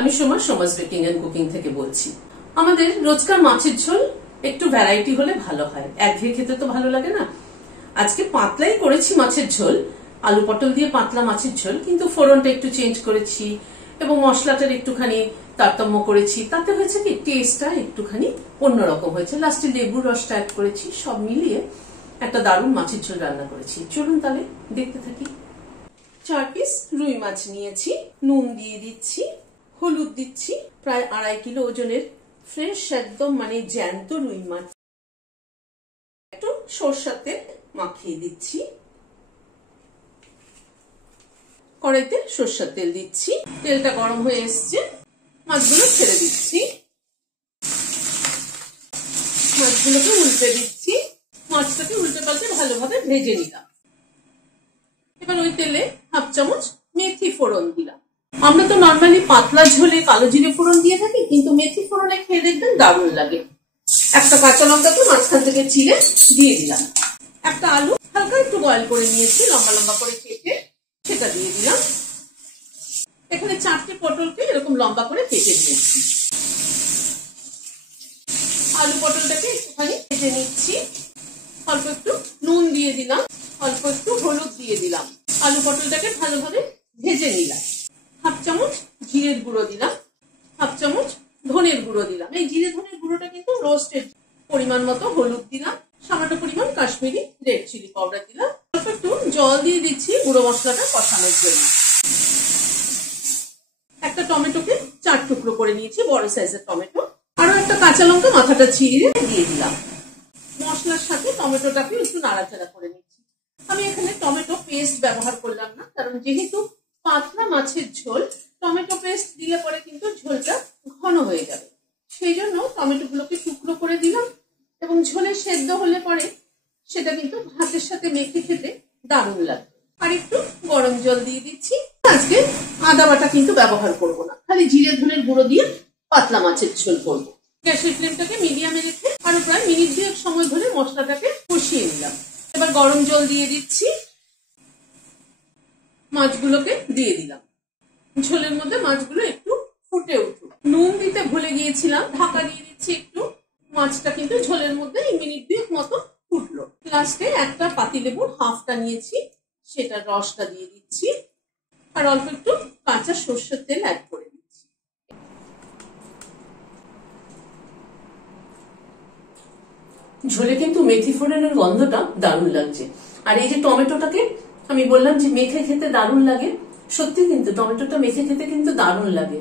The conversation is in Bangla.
আমি সোমাস বেকিং এন্ড কুকিং থেকে বলছি। আমাদের রোজকার মাছের ঝোল একটু ভ্যারাইটি হলে ভালো হয়, একঘেয়ে খেতে তো ভালো লাগে না। আজকে পাতলাই করেছি মাছের ঝোল, আলু পটল দিয়ে পাতলা মাছের ঝোল, কিন্তু ফোড়নটা একটু চেঞ্জ করেছি এবং মশলাটার একটুখানি তারতম্য করেছি। তাতে হয়েছে কি, টেস্টটা একটুখানি অন্যরকম হয়েছে। লাস্টে লেবুর রসটা অ্যাড করেছি, সব মিলিয়ে একটা দারুণ মাছের ঝোল রান্না করেছি। চলুন তাহলে দেখতে থাকি। 4 পিস রুই মাছ নিয়েছি, নুন দিয়ে দিচ্ছি, হলুদ দিচ্ছি, প্রায় 2.5 কিলো ওজনের ফ্রেশ একদম মানে জ্যান্ত রুই মাছ। একটু সরষের তেল মাখিয়ে দিচ্ছি, কড়াইতে সরষের তেল দিচ্ছি, তেলটা গরম হয়ে এসছে, মাছগুলো ছেড়ে দিচ্ছি, মাছগুলোকে উল্টে দিচ্ছি, মাছটাকে উল্টে পাল্টে ভালোভাবে ভেজে নিলাম। এবার ওই তেলে 1/2 চামচ মেথি ফোড়ন দিলাম। আমরা তো নর্মালি পাতলা ঝোলে কালো জিরে ফোড়ন দিয়ে থাকি, কিন্তু মেথি ফোড়নে খেয়ে দেখবেন দারুণ লাগে। একটা কাঁচা লঙ্কাকে মাঝখান থেকে চিড়ে দিয়ে দিলাম। একটা আলু হালকা একটু বয়েল করে নিয়েছি, লম্বা লম্বা করে কেটে সেটা দিয়ে দিলাম। এখানে 4টে পটলকে এরকম লম্বা করে কেটে নিয়েছি। আলু পটলটাকে একটুখানি ভেজে নিচ্ছি, অল্প একটু নুন দিয়ে দিলাম, অল্প একটু হলুদ দিয়ে দিলাম। আলু পটলটাকে ভালোভাবে ভেজে নিলাম। 1/2 চামচ জিরের গুঁড়ো দিলাম, 1/2 চামচ ধনের গুঁড়ো দিলাম। এই জিরে ধনের গুঁড়োটা কিন্তু রোস্টেড। পরিমাণ মতো হলুদ দিলাম, সামান্য পরিমাণ কাশ্মীরি রেড চিলি পাউডার দিলাম, অল্প একটু জল দিয়ে দিচ্ছি গুঁড়ো মশলাটা কষানোর জন্য। একটা টমেটোকে 4 টুকরো করে নিয়েছি, বড় সাইজের টমেটো। আরো একটা কাঁচা লঙ্কা মাথাটা ছিঁড়ে দিয়ে দিলাম। মশলার সাথে টমেটোটাকে একটু নাড়াচাড়া করে নিচ্ছি। আমি এখানে টমেটো পেস্ট ব্যবহার করলাম না, কারণ যেহেতু পাতলা মাছের ঝোল, টমেটো পেস্ট দিলে পরে কিন্তু ঝোলটা ঘন হয়ে যাবে। সেই জন্য টমেটো গুলোকে টুকরো করে দিলাম, এবং ঝোলে সেদ্ধ হলে পরে সেটা কিন্তু ভাতের সাথে মেখে খেতে দারুণ লাগবে। আর একটু গরম জল দিয়ে দিচ্ছি। আজকে আদা বাটা কিন্তু ব্যবহার করব না, খালি জিরে ধনের গুঁড়ো দিয়ে পাতলা মাছের ঝোল করবো। গ্যাসের ফ্লেমটাকে মিডিয়ামে রেখে আরো প্রায় মিনিট 2 সময় ধরে মশলাটাকে কষিয়ে নিলাম। এবার গরম জল দিয়ে দিচ্ছি, মাছগুলোকে দিয়ে দিলাম। ঝোলের মধ্যে মাছগুলো একটু ফুটে উঠুক। নুন দিতে ভুলে গিয়েছিলাম, ঢাকা দিয়ে দিচ্ছি একটু। মাছটা কিন্তু ঝোলের মধ্যে মিনিট 2 মতো ফুটলো। লাস্টে একটা পাতিলেবুর হাফটা নিয়েছি, সেটা রসটা দিয়ে দিচ্ছি, আর অল্প একটু কাঁচা সরষের তেল অ্যাড করে দিচ্ছি। ঝোলে কিন্তু মেথি ফোড়নের গন্ধটা দারুণ লাগছে। আর এই যে টমেটোটাকে আমি বললাম যে মেখে খেতে দারুণ লাগে, সত্যি কিন্তু টমেটোটা মেখে খেতে কিন্তু দারুণ লাগে।